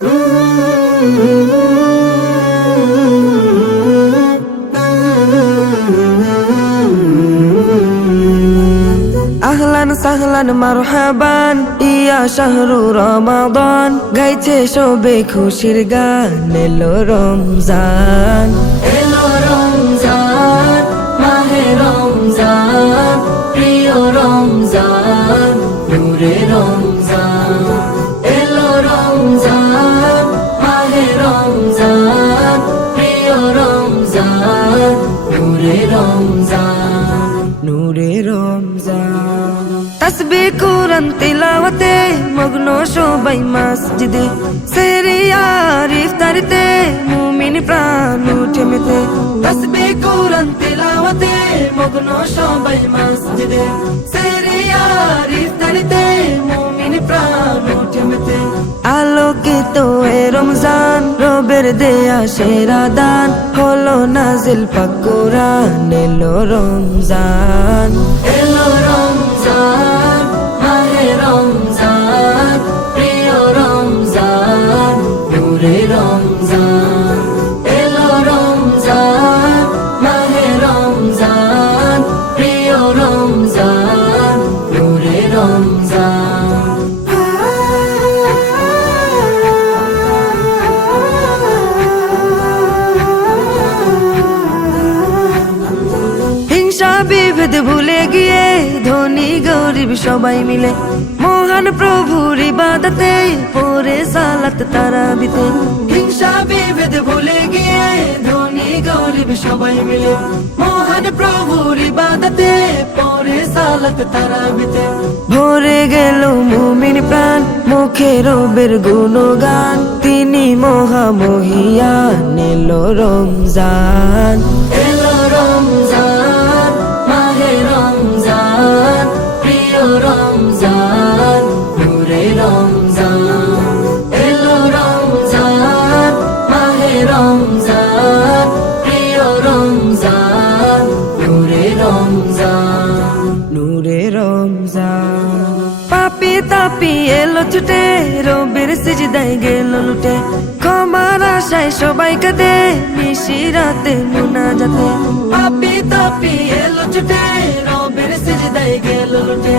আহলান সাহলান মারহাবান ইয়া শাহরু রমাদান, গাইছে সবে খুশির গান। এলো রমজান, এলো রমজান, মাহে রমজান, প্রিয় রমজান, নূরে রমজান। এলো রমজান, মাহে রমজান, প্রিয় রমজান, নূরে রমজান, নূরে রমজান। তাসবিহ কুরআন তিলাওয়াতে মগ্ন সবাই মসজিদে, সেহরি আর ইফতারিতে মুমিন প্রাণ উঠে মেতে। তাসবিহ কুরআন তিলাওয়াতে মগ্ন সবাই মসজিদে, সেহরি আর ইফতারিতে মুমিন প্রাণ উঠে মেতে। আলোকিত এ রমজান, রবের দেয়া সেরা দান, হলো নাজিল পাক কুরআন। এলো রমজান, এলো রমজান, মাহে রমজান, প্রিয় রমজান, নূরে রমজান। এলো রমজান, মাহে রমজান, প্রিয় রমজান, নূরে রমজান। হিংসা বিভেদ ভুলে গিয়ে ধনী গরিব সবাই মিলে মহান প্রভুর ইবাদতে পড়ে সালাত তারাবিতে। হিংসা বিভেদ ভুলে গিয়ে ধনী গরিব সবাই মিলে মহান প্রভুর ইবাদতে পড়ে সালাত তারাবিতে। ভরে গেল মুমিন প্রাণ, মুখে রবের গুণগান, তিনি মহামহিয়ান। এলো রমজান, এলো রমজান, মাহে রমজান, প্রিয় রমজান, নূরে রমজান। এলো রমজান, মাহে রমজান, প্রিয় রমজান, নূরে রমজান, নূরে রমজান। পাপি তাপি এলো ছুটে, রবের সিজদায় গেল লুটে, ক্ষমার আশায় সবাই কাঁদে নিশিরাতে মুনাজাতে। পাপি তাপি এলো ছুটে, রবের সিজদায় গেল লুটে।